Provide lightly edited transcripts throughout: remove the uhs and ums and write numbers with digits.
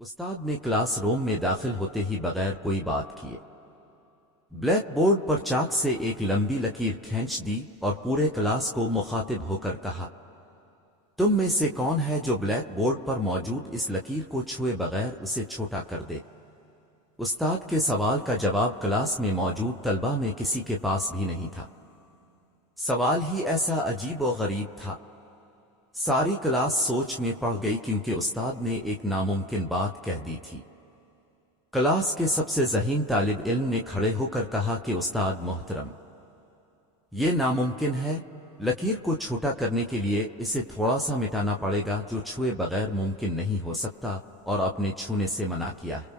استاد نے class room میں داخل ہوتے ہی بغیر کوئی بات کیے بلیک بورڈ پر چاک سے ایک لمبی لکیر کھینچ دی اور پورے کلاس کو مخاطب ہو کر کہا، تم میں سے کون ہے جو بلیک بورڈ پر موجود اس لکیر کو چھوئے بغیر اسے چھوٹا کر دے؟ استاد کے سوال کا جواب کلاس میں موجود طلبہ میں کسی کے پاس بھی نہیں تھا۔ سوال ہی ایسا عجیب و غریب تھا، ساری کلاس سوچ میں پڑ گئی کیونکہ استاد نے ایک ناممکن بات کہہ دی تھی۔ کلاس کے سب سے ذہین طالب علم نے کھڑے ہو کر کہا کہ استاد محترم، یہ ناممکن ہے، لکیر کو چھوٹا کرنے کے لیے اسے تھوڑا سا مٹانا پڑے گا جو چھوئے بغیر ممکن نہیں ہو سکتا، اور اپنے چھونے سے منع کیا ہے۔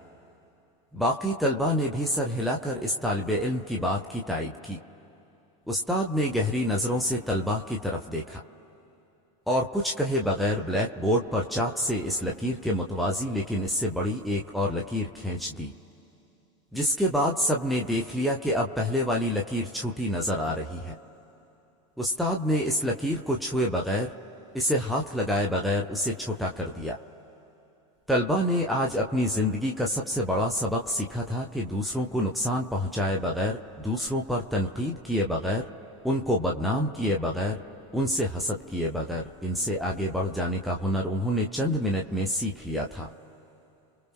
باقی طلبہ نے بھی سر ہلا کر اس طالب علم کی بات کی تائید کی۔ استاد نے گہری نظروں سے طلبہ کی طرف دیکھا اور کچھ کہے بغیر بلیک بورڈ پر چاک سے اس لکیر کے متوازی لیکن اس سے بڑی ایک اور لکیر کھینچ دی، جس کے بعد سب نے دیکھ لیا کہ اب پہلے والی لکیر چھوٹی نظر آ رہی ہے۔ استاد نے اس لکیر کو چھوئے بغیر، اسے ہاتھ لگائے بغیر اسے چھوٹا کر دیا۔ طلبہ نے آج اپنی زندگی کا سب سے بڑا سبق سیکھا تھا کہ دوسروں کو نقصان پہنچائے بغیر، دوسروں پر تنقید کیے بغیر، ان کو بدنام کیے بغیر، ان سے حسد کیے بغیر ان سے آگے بڑھ جانے کا ہنر انہوں نے چند منٹ میں سیکھ لیا تھا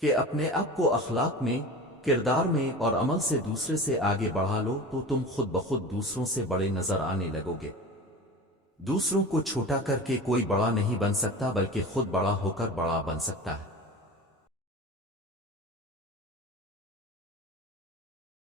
کہ اپنے آپ کو اخلاق میں، کردار میں اور عمل سے دوسرے سے آگے بڑھا لو تو تم خود بخود دوسروں سے بڑے نظر آنے لگو گے۔ دوسروں کو چھوٹا کر کے کوئی بڑا نہیں بن سکتا بلکہ خود بڑا ہو کر بڑا بن سکتا ہے۔